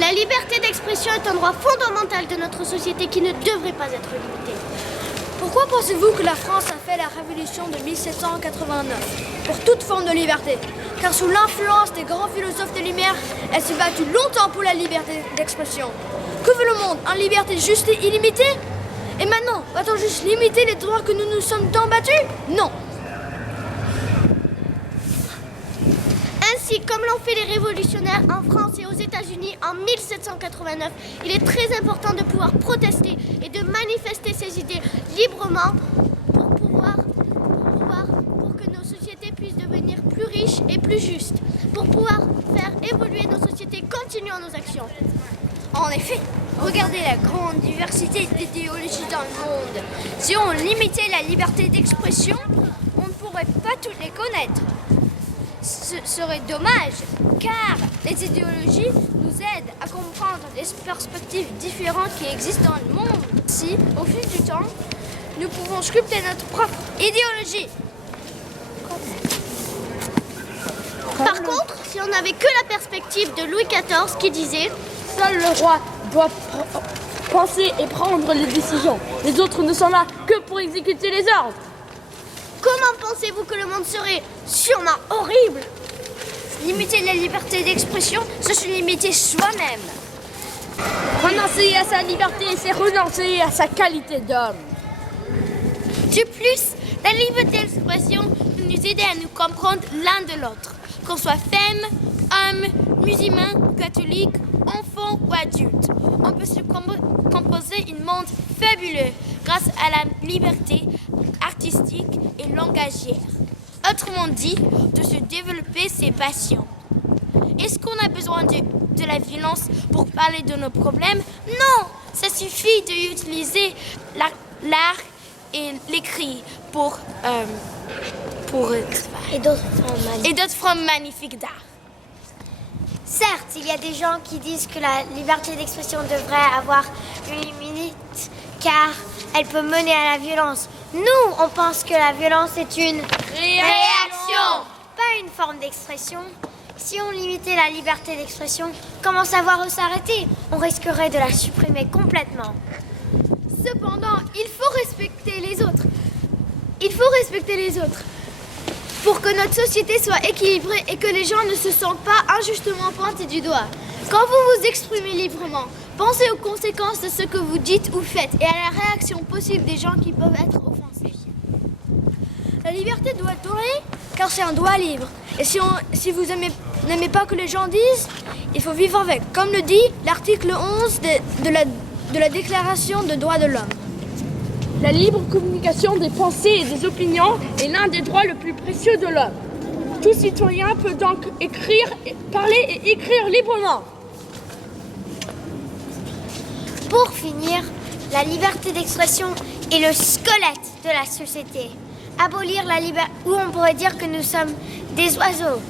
La liberté d'expression est un droit fondamental de notre société qui ne devrait pas être limité. Pourquoi pensez-vous que la France a fait la révolution de 1789 pour toute forme de liberté? Car sous l'influence des grands philosophes des Lumières, elle s'est battue longtemps pour la liberté d'expression. Que veut le monde? Une liberté juste et illimitée? Et maintenant, va-t-on juste limiter les droits que nous nous sommes tant battus? Non. Ainsi, comme l'ont fait les révolutionnaires en France et aux États-Unis en 1789, il est très important de pouvoir protester et de manifester ses idées librement pour que nos sociétés puissent devenir plus riches et plus justes, pour pouvoir faire évoluer nos sociétés. Continuons nos actions. En effet, regardez la grande diversité d'idéologies dans le monde. Si on limitait la liberté d'expression, on ne pourrait pas toutes les connaître. Ce serait dommage, car les idéologies nous aident à comprendre les perspectives différentes qui existent dans le monde. Si, au fil du temps, nous pouvons sculpter notre propre idéologie. Par contre, si on n'avait que la perspective de Louis XIV qui disait « Seul le roi doit penser et prendre les décisions. Les autres ne sont là que pour exécuter les ordres. » Comment pensez-vous que le monde serait sûrement horrible? Limiter la liberté d'expression, c'est se limiter soi-même. Renoncer à sa liberté, c'est renoncer à sa qualité d'homme. De plus, la liberté d'expression peut nous aider à nous comprendre l'un de l'autre, qu'on soit femme, homme, musulman, catholique, enfant ou adulte. On peut se composer un monde fabuleux grâce à la liberté artistique et langagière. Autrement dit, de se développer ses passions. Est-ce qu'on a besoin de la violence pour parler de nos problèmes? Non, ça suffit d'utiliser l'art et l'écrit pour Et d'autres formes magnifiques d'art. Certes, il y a des gens qui disent que la liberté d'expression devrait avoir une limite car elle peut mener à la violence. Nous, on pense que la violence est une réaction, pas une forme d'expression. Si on limitait la liberté d'expression, comment savoir où s'arrêter? On risquerait de la supprimer complètement. Cependant, il faut respecter les autres. Il faut respecter les autres pour que notre société soit équilibrée et que les gens ne se sentent pas injustement pointés du doigt. Quand vous vous exprimez librement, pensez aux conséquences de ce que vous dites ou faites et à la réaction possible des gens qui peuvent être offensés. La liberté doit durer car c'est un droit libre. Et si vous n'aimez pas que les gens disent, il faut vivre avec. Comme le dit l'article 11 de la Déclaration des droits de l'homme. La libre communication des pensées et des opinions est l'un des droits les plus précieux de l'homme. Tout citoyen peut donc parler et écrire librement. Pour finir, la liberté d'expression est le squelette de la société. Abolir la liberté, ou on pourrait dire que nous sommes des oiseaux.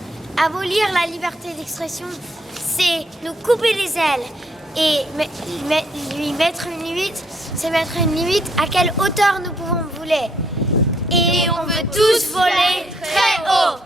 Abolir la liberté d'expression, c'est nous couper les ailes. Et lui mettre une limite, c'est mettre une limite à quelle hauteur nous pouvons voler. Et on veut tous voler très haut.